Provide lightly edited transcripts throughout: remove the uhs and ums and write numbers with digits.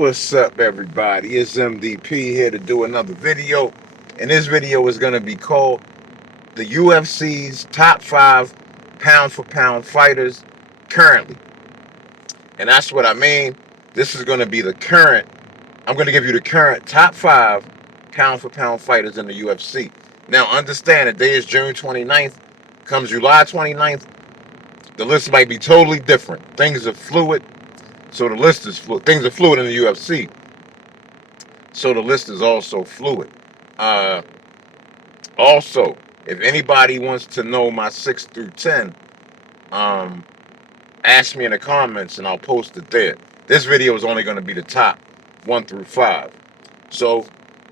What's up, everybody? It's MDP here to do another video. And this video is going to be called the UFC's top 5 pound for pound fighters currently. And that's what I mean. This is going to be I'm going to give you the current top 5 pound for pound fighters in the UFC. Now, understand the day is June 29th. Comes July 29th, the list might be totally different. Things are fluid, so the list is fluid. Things are fluid in the UFC. So the list is also fluid. Uh, Also, if anybody wants to know my 6 through 10, um, ask me in the comments and I'll post it there. This video is only going to be the top 1 through 5. So,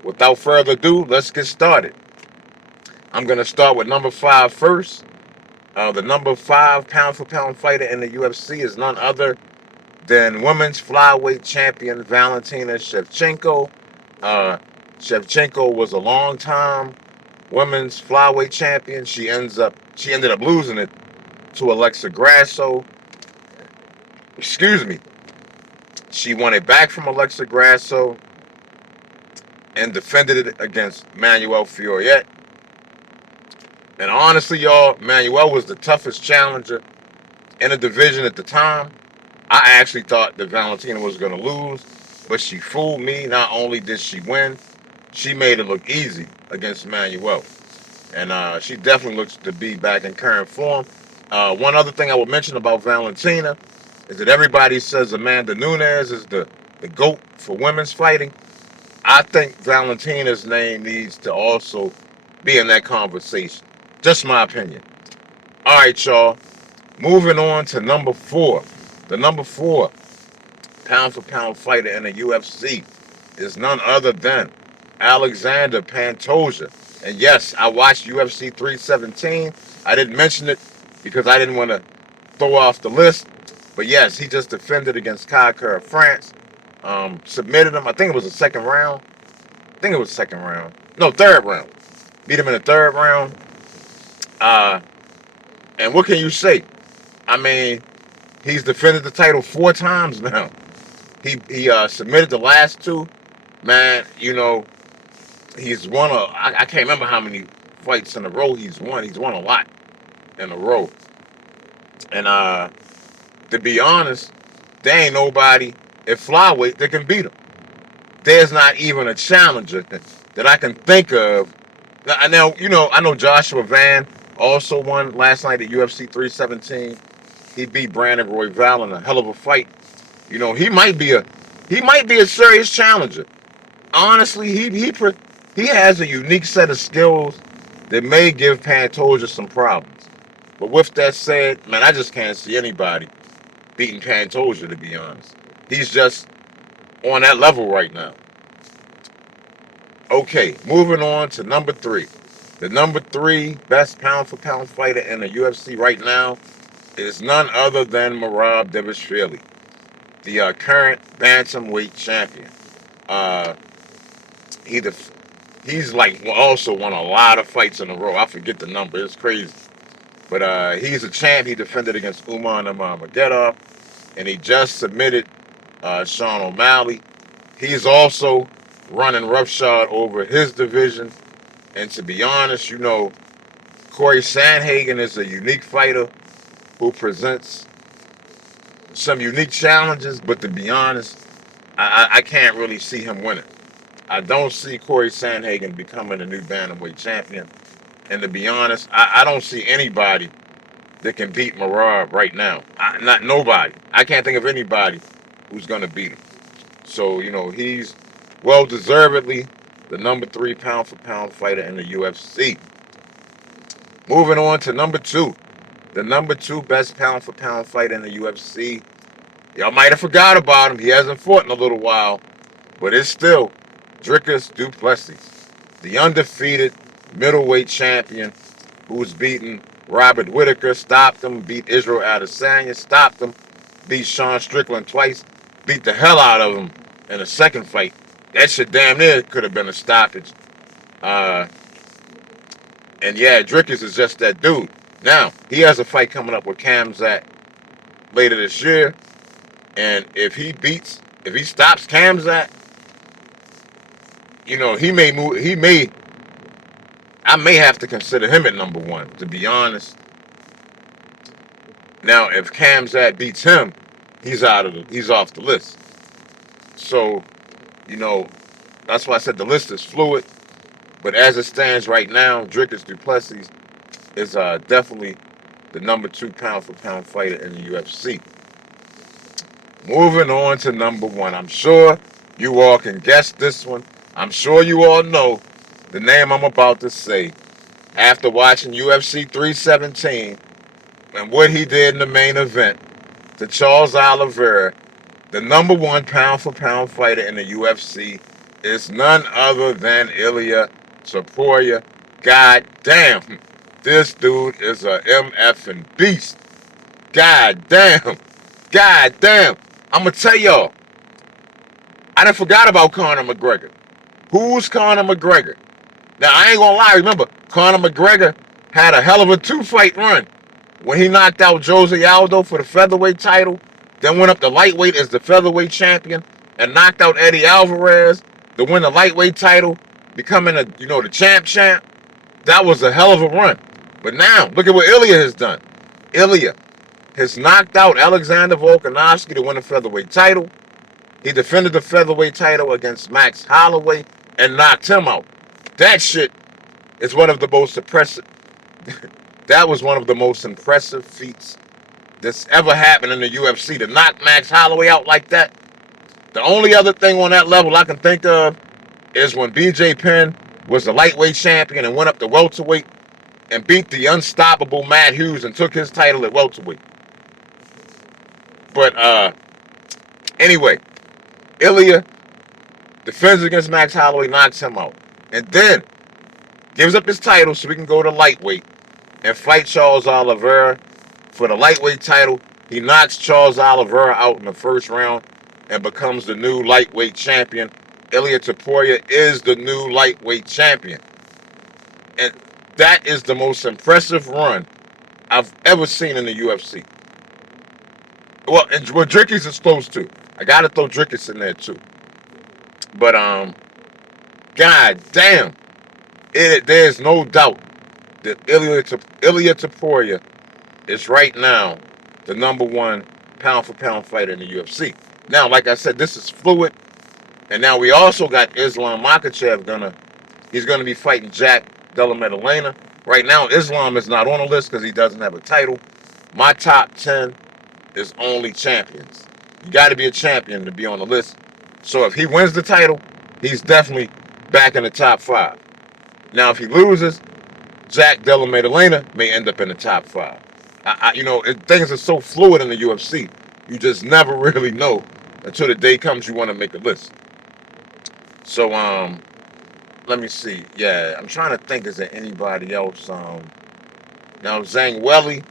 without further ado, let's get started. I'm going to start with number 5 first. The number 5 pound for pound fighter in the UFC is none other than women's flyweight champion Valentina Shevchenko. Uh, Shevchenko was a long time women's flyweight champion. She ended up losing it to Alexa Grasso. Excuse me. She won it back from Alexa Grasso and defended it against Manuel Fiorot. And honestly, y'all, Manuel was the toughest challenger in the division at the time. I actually thought that Valentina was going to lose, but she fooled me. Not only did she win, she made it look easy against Manuel. And she definitely looks to be back in current form. One other thing I would mention about Valentina is that everybody says Amanda Nunes is the GOAT for women's fighting. I think Valentina's name needs to also be in that conversation. Just my opinion. All right, y'all. Moving on to number 4. The number 4 pound for pound fighter in the UFC is none other than Alexander Pantoja. And yes, I watched UFC 317. I didn't mention it because I didn't want to throw off the list. But yes, he just defended against Kaker of France. Submitted him. I think it was the second round. I think it was second round. No, third round. Beat him in the third round. And what can you say? I mean, he's defended the title 4 times now. He submitted the last 2. Man, he's won I can't remember how many fights in a row he's won. He's won a lot in a row. And to be honest, there ain't nobody at flyweight that can beat him. There's not even a challenger that I can think of. Now, I know Joshua Van also won last night at UFC 317. He beat Brandon Royval in a hell of a fight. He might be a serious challenger. Honestly, he has a unique set of skills that may give Pantoja some problems. But with that said, man, I just can't see anybody beating Pantoja, to be honest. He's just on that level right now. Okay, moving on to number 3. The number 3 best pound for pound fighter in the UFC right now is none other than Merab Dvalishvili, the current bantamweight champion. Uh, he's like also won a lot of fights in a row. I forget the number. It's crazy. But he's a champ. He defended against Umar Nurmagomedov, and he just submitted Sean O'Malley. He's also running roughshod over his division. And to be honest, Corey Sandhagen is a unique fighter who presents some unique challenges. But to be honest, I can't really see him winning. I don't see Corey Sandhagen becoming a new bantamweight champion. And to be honest, I don't see anybody that can beat Merab right now. Not nobody. I can't think of anybody who's going to beat him. So, he's well-deservedly the number 3 pound for pound fighter in the UFC. Moving on to number 2. The number 2 best pound for pound fighter in the UFC. Y'all might have forgot about him. He hasn't fought in a little while. But it's still Dricus du Plessis, the undefeated middleweight champion who's beaten Robert Whittaker, stopped him, beat Israel Adesanya, stopped him, beat Sean Strickland twice, beat the hell out of him in a second fight. That shit damn near could have been a stoppage. And yeah, Dricus is just that dude. Now, he has a fight coming up with Kamzat later this year. And if he beats If he stops Khamzat, he may move. I may have to consider him at number one, to be honest. Now, if Khamzat beats him, he's off the list. So, you know, that's why I said the list is fluid. But as it stands right now, Dricus du Plessis is definitely the number 2 pound for pound fighter in the UFC. Moving on to number 1. I'm sure you all can guess this one. I'm sure you all know the name I'm about to say after watching UFC 317 and what he did in the main event to Charles Oliveira. The number 1 pound for pound fighter in the UFC is none other than Ilia Topuria. God damn, this dude is a MFing beast. God damn. God damn. I'm going to tell y'all, I done forgot about Conor McGregor. Who's Conor McGregor? Now, I ain't going to lie. Remember, Conor McGregor had a hell of a 2-fight run when he knocked out Jose Aldo for the featherweight title, then went up to lightweight as the featherweight champion and knocked out Eddie Alvarez to win the lightweight title, becoming the champ. That was a hell of a run. But now, look at what Ilia has done. Ilia has knocked out Alexander Volkanovski to win the featherweight title. He defended the featherweight title against Max Holloway and knocked him out. That shit is one of the most impressive. That was one of the most impressive feats that's ever happened in the UFC, to knock Max Holloway out like that. The only other thing on that level I can think of is when BJ Penn was the lightweight champion and went up to welterweight and beat the unstoppable Matt Hughes and took his title at welterweight. But anyway, Ilia defends against Max Holloway, knocks him out, and then gives up his title so we can go to lightweight and fight Charles Oliveira for the lightweight title. He knocks Charles Oliveira out in the first round and becomes the new lightweight champion. Ilia Topuria is the new lightweight champion. And that is the most impressive run I've ever seen in the UFC. Well, and Dricus is close too. I gotta throw Dricus in there too. But god damn, there's no doubt that Ilia Topuria is right now the number 1 pound for pound fighter in the UFC. Now, like I said, this is fluid. And now we also got Islam Makhachev he's gonna be fighting Jack Della Maddalena. Right now, Islam is not on the list because he doesn't have a title. My top 10 is only champions. You got to be a champion to be on the list. So if he wins the title, he's definitely back in the top 5. Now, if he loses, Jack Della Maddalena may end up in the top 5. Things are so fluid in the UFC. You just never really know until the day comes you want to make a list. So, let me see. Yeah, I'm trying to think. Is there anybody else? Now, Zhang Weili.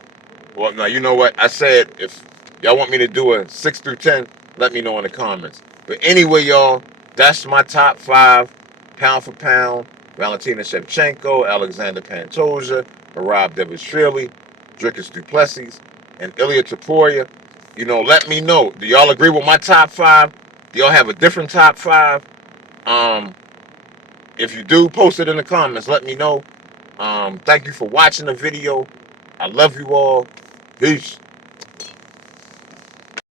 Well, now, you know what? I said if y'all want me to do a 6 through 10, let me know in the comments. But anyway, y'all, that's my top 5 pound for pound. Valentina Shevchenko, Alexander Pantoja, Merab Dvalishvili, Dricus du Plessis, and Ilia Topuria. Let me know. Do y'all agree with my top 5? Do y'all have a different top 5? If you do, post it in the comments. Let me know. Thank you for watching the video. I love you all. Peace.